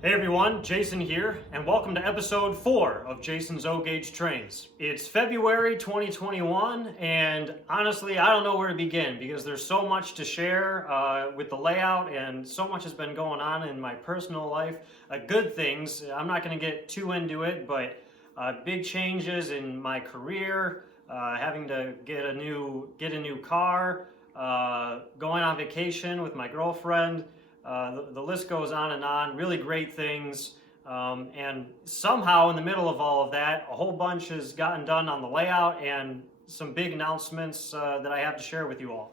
Hey everyone, Jason here, and welcome to episode 4 of Jason's O-Gauge Trains. It's February 2021, and honestly, I don't know where to begin because there's so much to share with the layout, and so much has been going on in my personal life. Good things, I'm not going to get too into it, but big changes in my career, having to get a new car, going on vacation with my girlfriend. The list goes on and on. Really great things. And somehow in the middle of all of that, a whole bunch has gotten done on the layout and some big announcements that I have to share with you all.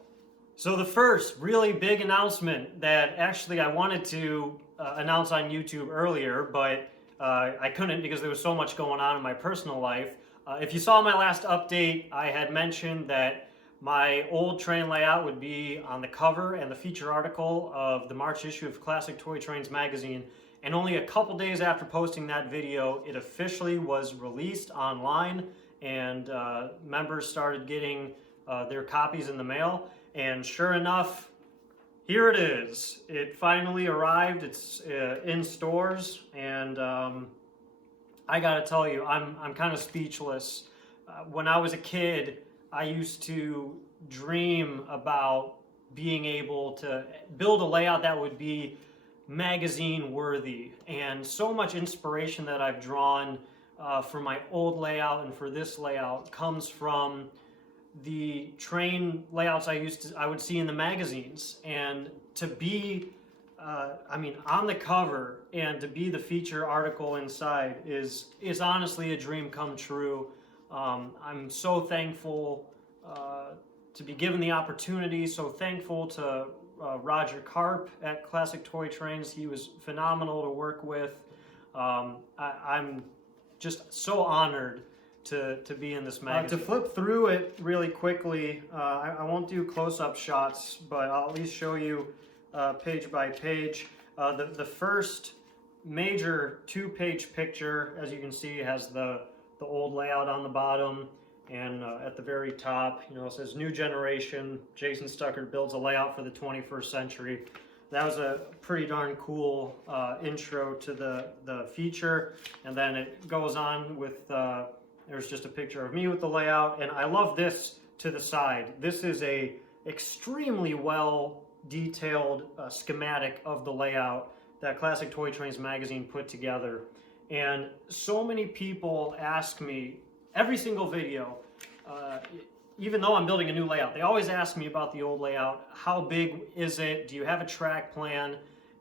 So the first really big announcement that actually I wanted to announce on YouTube earlier, but I couldn't because there was so much going on in my personal life. If you saw my last update, I had mentioned that my old train layout would be on the cover and the feature article of the March issue of Classic Toy Trains magazine. And only a couple days after posting that video, it officially was released online, and members started getting their copies in the mail. And sure enough, here it is. It finally arrived. It's in stores, and I gotta tell you, I'm kind of speechless. When I was a kid, I used to dream about being able to build a layout that would be magazine worthy, and so much inspiration that I've drawn for my old layout and for this layout comes from the train layouts I would see in the magazines. And to be on the cover and to be the feature article inside is honestly a dream come true. I'm so thankful to be given the opportunity, so thankful to Roger Karp at Classic Toy Trains. He was phenomenal to work with. I'm just so honored to be in this magazine. To flip through it really quickly, I won't do close-up shots, but I'll at least show you page by page. The first major two-page picture, as you can see, has the old layout on the bottom, and at the very top, it says New Generation, Jason Stuckert builds a layout for the 21st century. That was a pretty darn cool intro to the feature. And then it goes on with, there's just a picture of me with the layout. And I love this to the side. This is a extremely well detailed schematic of the layout that Classic Toy Trains magazine put together. And so many people ask me, every single video, even though I'm building a new layout, they always ask me about the old layout. How big is it? Do you have a track plan?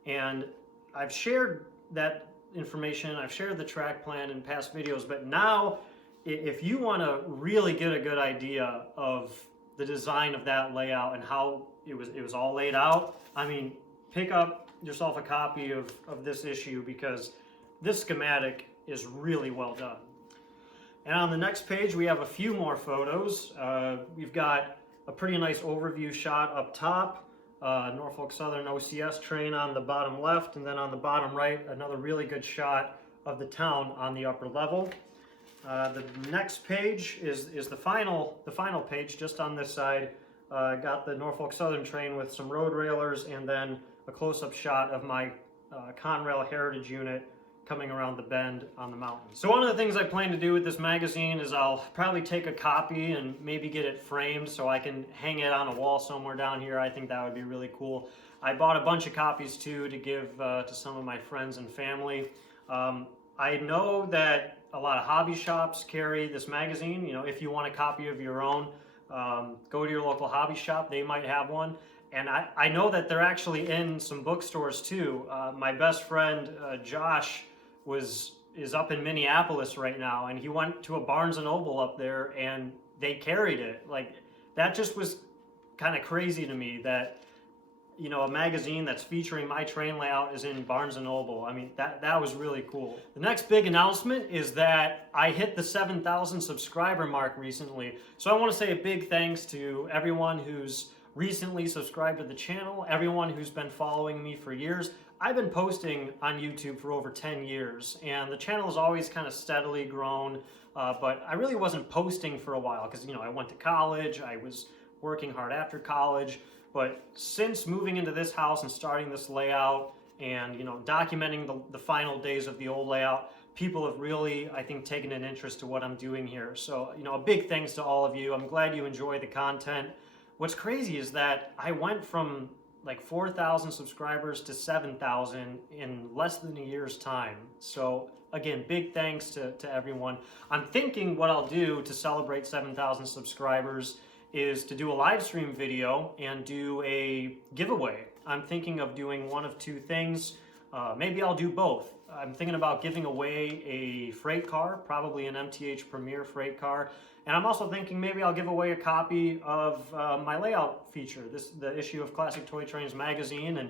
And I've shared that information. I've shared the track plan in past videos, but now if you want to really get a good idea of the design of that layout and how it was all laid out, pick up yourself a copy of this issue, because this schematic is really well done. And on the next page, we have a few more photos. We've got a pretty nice overview shot up top, Norfolk Southern OCS train on the bottom left, and then on the bottom right, another really good shot of the town on the upper level. The next page is the final page, just on this side. Got the Norfolk Southern train with some road railers, and then a close-up shot of my Conrail Heritage unit coming around the bend on the mountain. So one of the things I plan to do with this magazine is I'll probably take a copy and maybe get it framed so I can hang it on a wall somewhere down here. I think that would be really cool. I bought a bunch of copies too to give to some of my friends and family. I know that a lot of hobby shops carry this magazine. If you want a copy of your own, go to your local hobby shop. They might have one. And I know that they're actually in some bookstores too. My best friend, Josh, is up in Minneapolis right now, and he went to a Barnes & Noble up there, and they carried it. Like, that just was kind of crazy to me that, a magazine that's featuring my train layout is in Barnes & Noble. That was really cool. The next big announcement is that I hit the 7,000 subscriber mark recently. So I want to say a big thanks to everyone who's recently subscribed to the channel, everyone who's been following me for years. I've been posting on YouTube for over 10 years, and the channel has always kind of steadily grown, but I really wasn't posting for a while because, I went to college, I was working hard after college, but since moving into this house and starting this layout, and documenting the final days of the old layout. People have really, I think, taken an interest to what I'm doing here. So, a big thanks to all of you. I'm glad you enjoy the content. What's crazy is that I went from like 4,000 subscribers to 7,000 in less than a year's time. So again, big thanks to everyone. I'm thinking what I'll do to celebrate 7,000 subscribers is to do a live stream video and do a giveaway. I'm thinking of doing one of two things. Maybe I'll do both. I'm thinking about giving away a freight car, probably an MTH Premier freight car. And I'm also thinking maybe I'll give away a copy of my layout feature, the issue of Classic Toy Trains magazine. And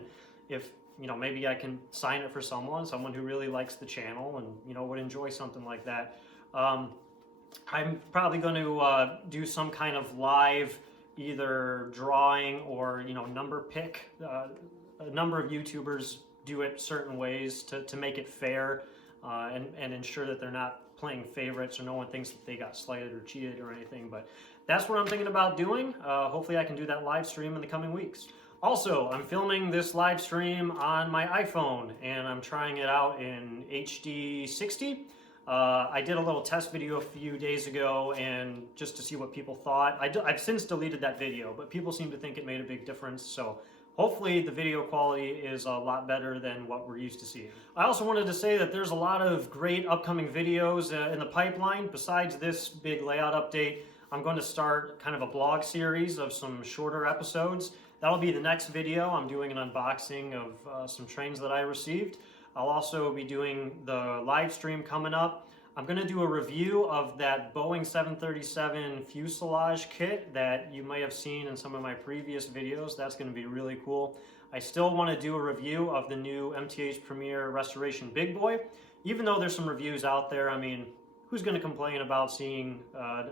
if, maybe I can sign it for someone who really likes the channel and, would enjoy something like that. I'm probably going to do some kind of live either drawing or, number pick. A number of YouTubers do it certain ways to make it fair and ensure that they're not playing favorites or no one thinks that they got slighted or cheated or anything. But that's what I'm thinking about doing. Hopefully I can do that live stream in the coming weeks. Also, I'm filming this live stream on my iPhone and I'm trying it out in HD 60. I did a little test video a few days ago and just to see what people thought. I've since deleted that video, but people seem to think it made a big difference. So hopefully the video quality is a lot better than what we're used to seeing. I also wanted to say that there's a lot of great upcoming videos in the pipeline. Besides this big layout update, I'm going to start kind of a blog series of some shorter episodes. That'll be the next video. I'm doing an unboxing of some trains that I received. I'll also be doing the live stream coming up. I'm going to do a review of that Boeing 737 fuselage kit that you may have seen in some of my previous videos. That's going to be really cool. I still want to do a review of the new MTH Premier Restoration Big Boy. Even though there's some reviews out there, I mean, who's going to complain about seeing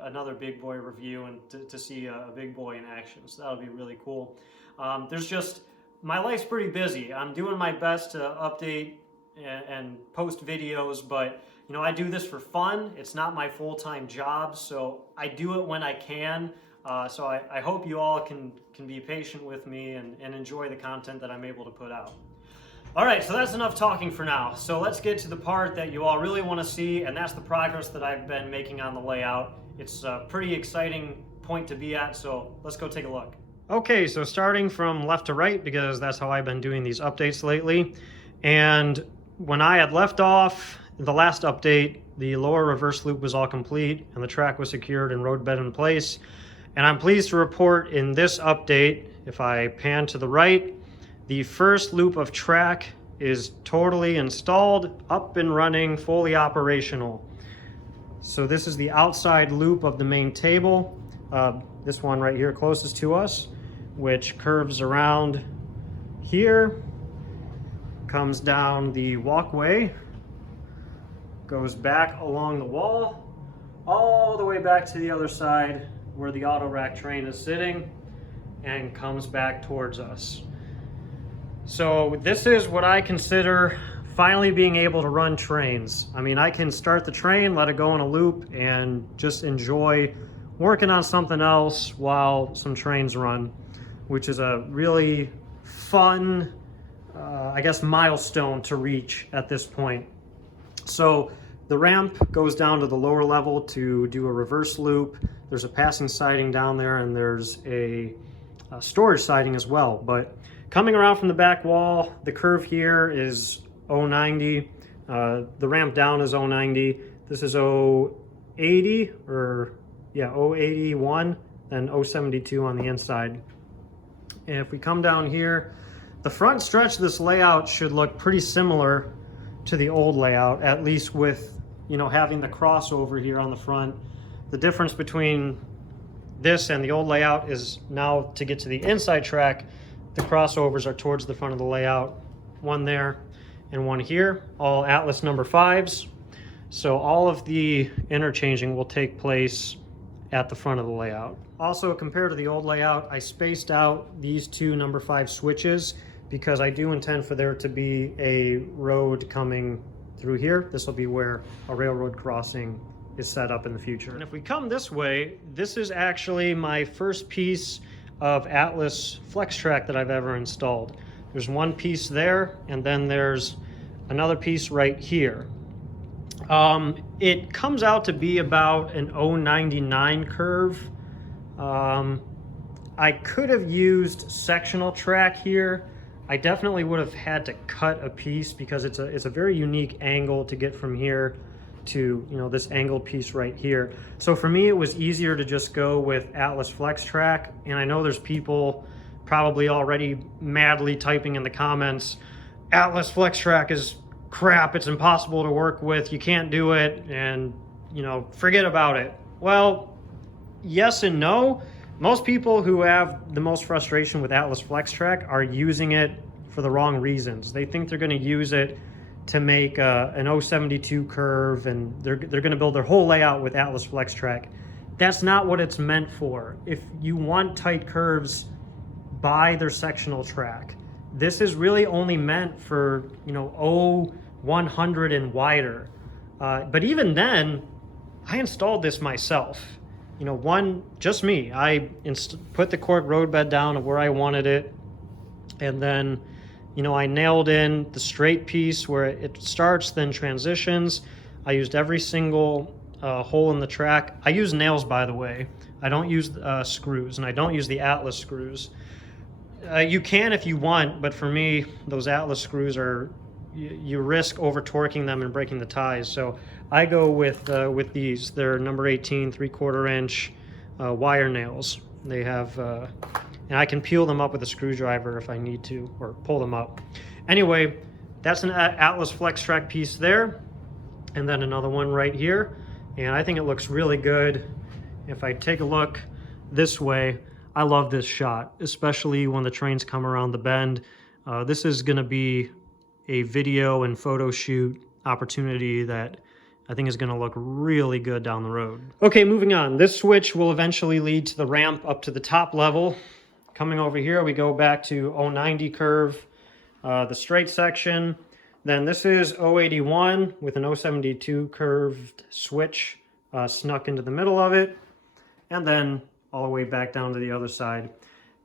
another Big Boy review and to see a Big Boy in action? So that'll be really cool. My life's pretty busy. I'm doing my best to update and post videos, but I do this for fun. It's not my full-time job, so I do it when I can. So I hope you all can be patient with me and enjoy the content that I'm able to put out. All right, so that's enough talking for now. So let's get to the part that you all really want to see, and that's the progress that I've been making on the layout. It's a pretty exciting point to be at, so let's go take a look. Okay, so starting from left to right, because that's how I've been doing these updates lately. And when I had left off in the last update, the lower reverse loop was all complete and the track was secured and roadbed in place. And I'm pleased to report in this update, if I pan to the right, the first loop of track is totally installed, up and running, fully operational. So this is the outside loop of the main table. This one right here closest to us, which curves around here, comes down the walkway, goes back along the wall, all the way back to the other side where the auto rack train is sitting, and comes back towards us. So this is what I consider finally being able to run trains. I mean, I can start the train, let it go in a loop, and just enjoy working on something else while some trains run, which is a really fun, I guess, milestone to reach at this point. So the ramp goes down to the lower level to do a reverse loop. There's a passing siding down there, and there's a storage siding as well. But coming around from the back wall, the curve here is 090. The ramp down is 090. This is 080, or yeah, 081, then 072 on the inside. And if we come down here, the front stretch of this layout should look pretty similar to the old layout, at least with, having the crossover here on the front. The difference between this and the old layout is now to get to the inside track, the crossovers are towards the front of the layout. One there and one here, all Atlas number 5s. So all of the interchanging will take place at the front of the layout. Also, compared to the old layout, I spaced out these two number 5 switches because I do intend for there to be a road coming through here. This will be where a railroad crossing is set up in the future. And if we come this way, this is actually my first piece of Atlas Flex Track that I've ever installed. There's one piece there, and then there's another piece right here. It comes out to be about an 0.99 curve. I could have used sectional track here. I definitely would have had to cut a piece because it's a very unique angle to get from here to, you know, this angled piece right here. So for me, it was easier to just go with Atlas Flex Track. And I know there's people probably already madly typing in the comments, Atlas Flex Track is crap, it's impossible to work with, you can't do it, and, you know, forget about it. Well, yes and no. Most people who have the most frustration with Atlas Flex Track are using it for the wrong reasons. They think they're going to use it to make an 0.72 curve, and they're going to build their whole layout with Atlas Flex Track. That's not what it's meant for. If you want tight curves, buy their sectional track. This is really only meant for, you know, 0.100 and wider. But even then, I installed this myself. You know, just me. I put the cork road bed down to where I wanted it, and then, you know, I nailed in the straight piece where it starts, then transitions. I used every single hole in the track. I use nails, by the way. I don't use screws, and I don't use the Atlas screws. You can if you want, but for me, those Atlas screws are, you risk over torquing them and breaking the ties. So I go with these. They're number 18 3/4 inch wire nails. They have, and I can peel them up with a screwdriver if I need to, or pull them up. Anyway, that's an Atlas Flex Track piece there, and then another one right here. And I think it looks really good. If I take a look this way, I love this shot, especially when the trains come around the bend. This is going to be a video and photo shoot opportunity that I think is going to look really good down the road. Okay, moving on. This switch will eventually lead to the ramp up to the top level. Coming over here, we go back to 0.90 curve, the straight section. Then this is 0.81 with an 0.72 curved switch snuck into the middle of it. And then all the way back down to the other side.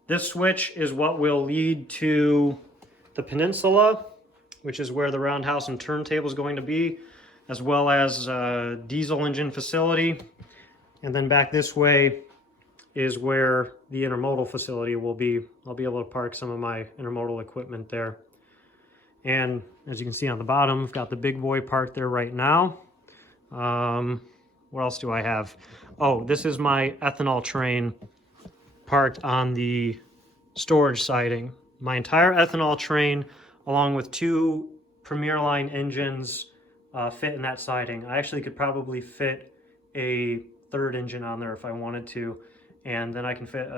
This switch is what will lead to the peninsula, which is where the roundhouse and turntable is going to be, as well as diesel engine facility. And then back this way is where the intermodal facility will be. I'll be able to park some of my intermodal equipment there. And as you can see on the bottom, I've got the big boy parked there right now. What else do I have? Oh, this is my Ethanol Train parked on the storage siding. My entire Ethanol Train, along with 2 Premier Line engines, fit in that siding. I actually could probably fit a 3rd engine on there if I wanted to, and then I can fit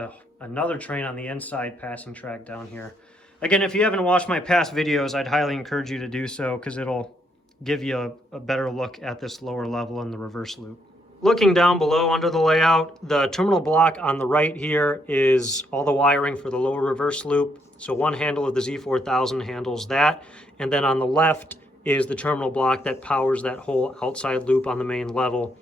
another train on the inside passing track down here. Again, if you haven't watched my past videos, I'd highly encourage you to do so, because it'll give you a better look at this lower level in the reverse loop. Looking down below under the layout, the terminal block on the right here is all the wiring for the lower reverse loop. So one handle of the Z4000 handles that, and then on the left is the terminal block that powers that whole outside loop on the main level.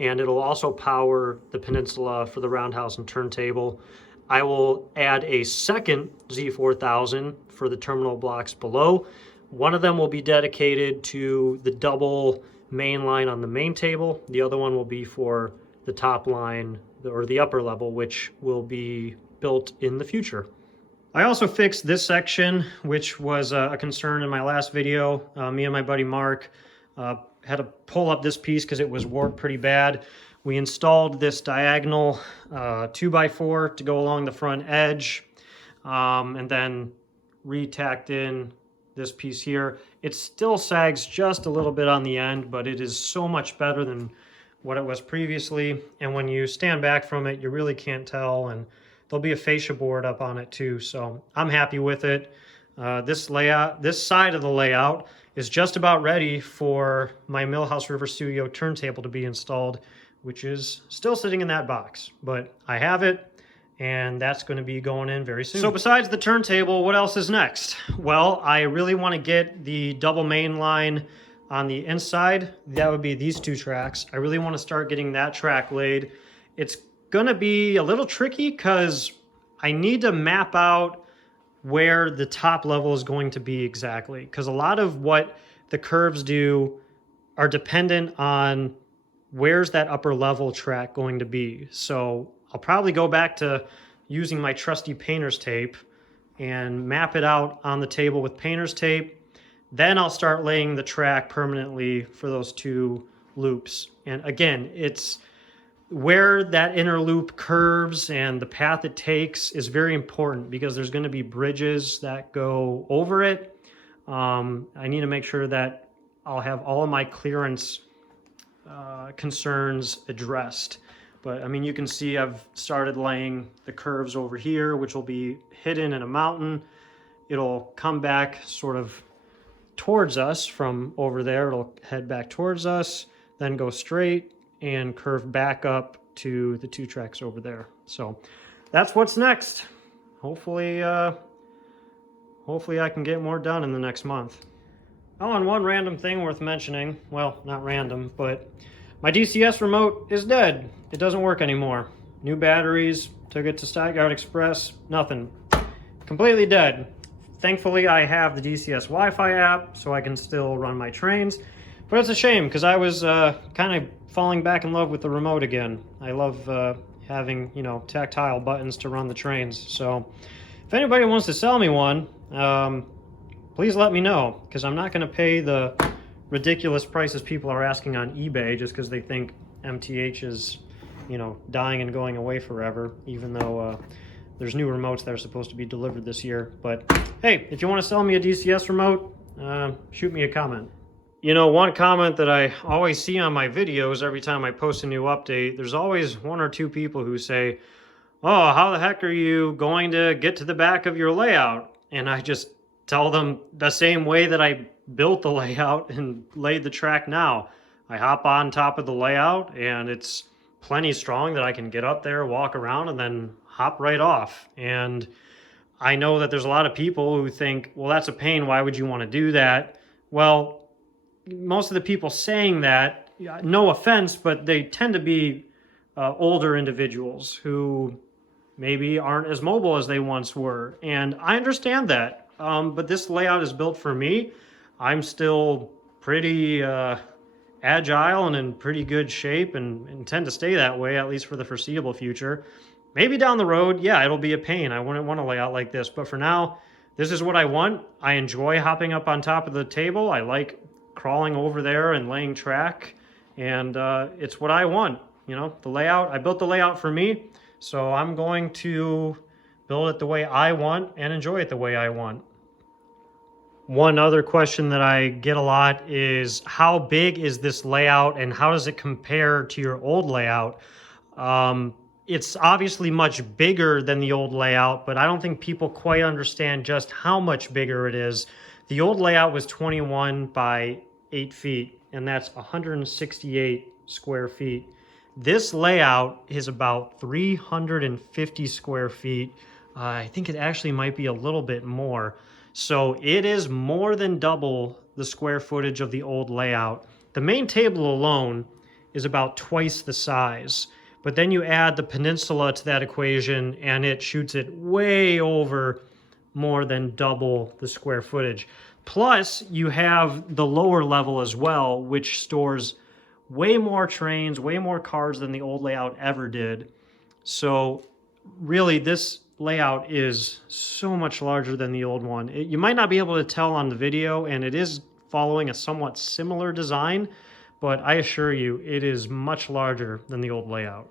And it'll also power the peninsula for the roundhouse and turntable. I will add a second Z4000 for the terminal blocks below. One of them will be dedicated to the double main line on the main table. The other one will be for the top line, or the upper level, which will be built in the future. I also fixed this section, which was a concern in my last video. Me and my buddy Mark had to pull up this piece because it was warped pretty bad. We installed this diagonal 2x4 to go along the front edge, and then re-tacked in this piece here. It still sags just a little bit on the end, but it is so much better than what it was previously. And when you stand back from it, you really can't tell, and there'll be a fascia board up on it too. So I'm happy with it. This side of the layout is just about ready for my Millhouse River Studio turntable to be installed, which is still sitting in that box, but I have it, and that's going to be going in very soon. So besides the turntable, what else is next? Well, I really want to get the double main line on the inside. That would be these 2 tracks. I really want to start getting that track laid. It's going to be a little tricky because I need to map out where the top level is going to be exactly, because a lot of what the curves do are dependent on where's that upper level track going to be. So I'll probably go back to using my trusty painter's tape and map it out on the table with painter's tape. Then I'll start laying the track permanently for those 2 loops. And again, it's where that inner loop curves and the path it takes is very important, because there's going to be bridges that go over it. I need to make sure that I'll have all of my clearance concerns addressed. But I mean, you can see I've started laying the curves over here, which will be hidden in a mountain. It'll come back sort of towards us from over there. It'll head back towards us, then go straight and curve back up to the 2 tracks over there. So that's what's next. Hopefully I can get more done in the next month. Oh, and one random thing worth mentioning, well, not random, but my DCS remote is dead. It doesn't work anymore. New batteries, took it to Stockyard Express, nothing. Completely dead. Thankfully, I have the DCS Wi-Fi app, so I can still run my trains. But it's a shame, because I was kind of falling back in love with the remote again. I love having, you know, tactile buttons to run the trains. So if anybody wants to sell me one, please let me know, because I'm not going to pay the ridiculous prices people are asking on eBay just because they think MTH is, you know, dying and going away forever, even though there's new remotes that are supposed to be delivered this year. But hey, if you want to sell me a DCS remote, shoot me a comment. You know, one comment that I always see on my videos every time I post a new update, there's always 1 or 2 people who say, oh, how the heck are you going to get to the back of your layout? And I just tell them the same way that I built the layout and laid the track now. I hop on top of the layout, and it's plenty strong that I can get up there, walk around, and then hop right off. And I know that there's a lot of people who think, well, that's a pain. Why would you want to do that? Well, most of the people saying that, no offense, but they tend to be older individuals who maybe aren't as mobile as they once were. And I understand that. But this layout is built for me. I'm still pretty agile and in pretty good shape, and intend to stay that way, at least for the foreseeable future. Maybe down the road, yeah, it'll be a pain. I wouldn't want to lay out like this. But for now, this is what I want. I enjoy hopping up on top of the table. I like crawling over there and laying track. And it's what I want. You know, the layout, I built the layout for me. So I'm going to build it the way I want and enjoy it the way I want. One other question that I get a lot is, how big is this layout and how does it compare to your old layout? It's obviously much bigger than the old layout, but I don't think people quite understand just how much bigger it is. The old layout was 21 by 8 feet, and that's 168 square feet. This layout is about 350 square feet. I think it actually might be a little bit more. So it is more than double the square footage of the old layout. The main table alone is about twice the size, but then you add the peninsula to that equation and it shoots it way over more than double the square footage. Plus, you have the lower level as well, which stores way more trains, way more cars than the old layout ever did. So really, this layout is so much larger than the old one. You might not be able to tell on the video, and it is following a somewhat similar design, but I assure you it is much larger than the old layout.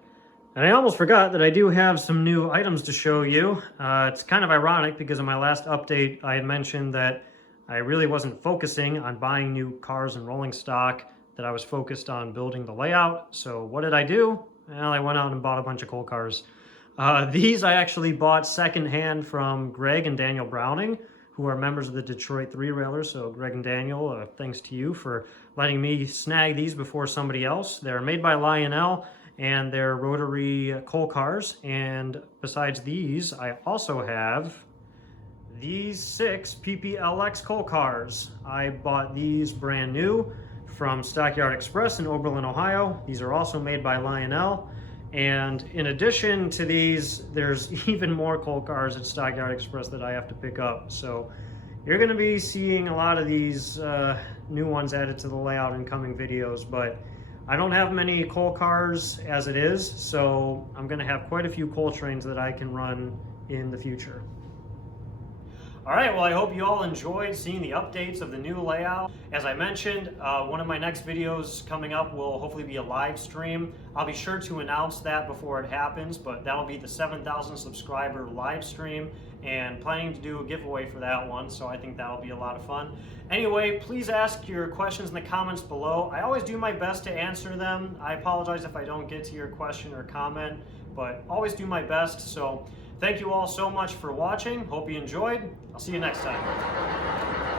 And I almost forgot that I do have some new items to show you. It's kind of ironic because in my last update I had mentioned that I really wasn't focusing on buying new cars and rolling stock, that I was focused on building the layout. So what did I do? Well, I went out and bought a bunch of coal cars. These I actually bought secondhand from Greg and Daniel Browning, who are members of the Detroit 3-Railers. So Greg and Daniel, thanks to you for letting me snag these before somebody else. They're made by Lionel, and they're rotary coal cars. And besides these, I also have these 6 Pplx coal cars. I bought these brand new from Stockyard Express in Oberlin, Ohio. These are also made by Lionel. And in addition to these, there's even more coal cars at Stockyard Express that I have to pick up. So you're going to be seeing a lot of these new ones added to the layout in coming videos, but I don't have many coal cars as it is, so I'm going to have quite a few coal trains that I can run in the future. All right, well, I hope you all enjoyed seeing the updates of the new layout. As I mentioned, one of my next videos coming up will hopefully be a live stream. I'll be sure to announce that before it happens, but that'll be the 7,000 subscriber live stream, and planning to do a giveaway for that one, so I think that'll be a lot of fun. Anyway, please ask your questions in the comments below. I always do my best to answer them. I apologize if I don't get to your question or comment, but always do my best. So thank you all so much for watching. Hope you enjoyed. I'll see you next time.